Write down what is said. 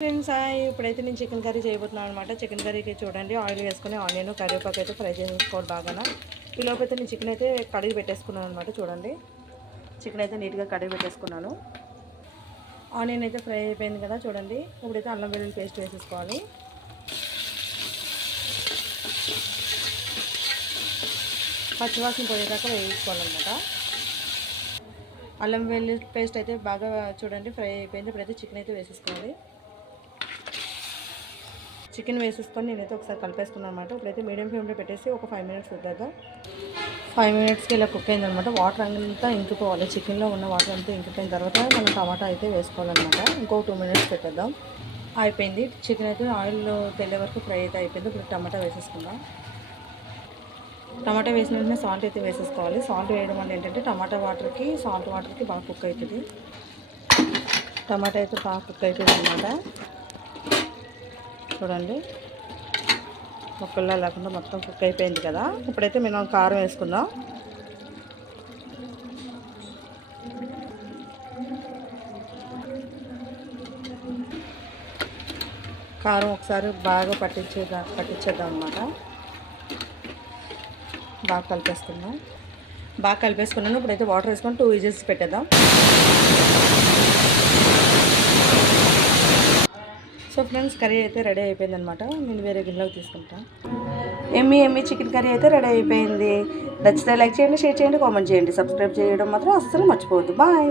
Friends hi, ఇప్పుడైతే నేను chicken curry చేయబోతున్నాను అనమాట. చికెన్ కర్రీకి చూడండి, ఆయిల్ వేసుకొని ఆనియన్ కరివేపాకు అయితే ఫ్రై చేసుకోవాలి బాగా. ఈ లోపు అయితే నేను చికెన్ అయితే కడిగి పెట్టేసుకున్నాను అనమాట. చూడండి, చికెన్ అయితే నీట్గా కడిగి పెట్టేసుకున్నాను. ఆనియన్ అయితే ఫ్రై అయిపోయింది కదా చూడండి. ఇప్పుడైతే అల్లం వెల్లుల్లి పేస్ట్ వేసేసుకోవాలి. పచ్చివాసన పోయేదాకా వేసుకోవాలన్నమాట. అల్లం వెల్లుల్లి పేస్ట్ అయితే బాగా చూడండి ఫ్రై అయిపోయింది. ఇప్పుడైతే చికెన్ అయితే వేసేసుకోవాలి. చికెన్ వేసేసుకొని నేనైతే ఒకసారి కలిపేసుకున్నాను అనమాట. ఇప్పుడైతే మీడియం ఫ్లేమ్లో పెట్టేసి ఒక 5 మినిట్స్ వద్దాక 5 మినిట్స్కి ఇలా కుక్ అయిందనమాట. వాటర్ అంతా ఇంకిపోవాలి. చికెన్లో ఉన్న వాటర్ అంతా ఇంకిపోయిన తర్వాత మనం టమాటా అయితే వేసుకోవాలన్నమాట. ఇంకో 2 మినిట్స్ పెట్టేద్దాం. అయిపోయింది. చికెన్ అయితే ఆయిల్లో తెల్లే వరకు ఫ్రై అయితే అయిపోయింది. ఇప్పుడు టమాటా వేసేసుకుందాం. టమాటా వేసిన వెంటనే సాల్ట్ అయితే వేసేసుకోవాలి. సాల్ట్ వేయడం వల్ల ఏంటంటే టమాటా వాటర్కి సాల్ట్ వాటర్కి బాగా కుక్ అవుతుంది. టమాటా అయితే బాగా కుక్ అవుతుంది అనమాట. చూడండి, ముక్కల్లా లేకుండా మొత్తం కుక్ అయిపోయింది కదా. ఇప్పుడైతే మనం కారం వేసుకుందాం. కారం ఒకసారి బాగా పట్టించేద్దాం అన్నమాట. బాగా కలిపేసుకున్నాను. ఇప్పుడైతే వాటర్ వేసుకొని 2 విజిల్స్ పెట్టేద్దాం. సో ఫ్రెండ్స్, కర్రీ అయితే రెడీ అయిపోయిందనమాట. నేను వేరే గిన్నెలోకి తీసుకుంటాను. ఎమ్మి చికెన్ కర్రీ అయితే రెడీ అయిపోయింది. నచ్చితే లైక్ చేయండి, షేర్ చేయండి, కామెంట్ చేయండి. సబ్స్క్రైబ్ చేయడం మాత్రం అస్సలు మర్చిపోవద్దు. బాయ్.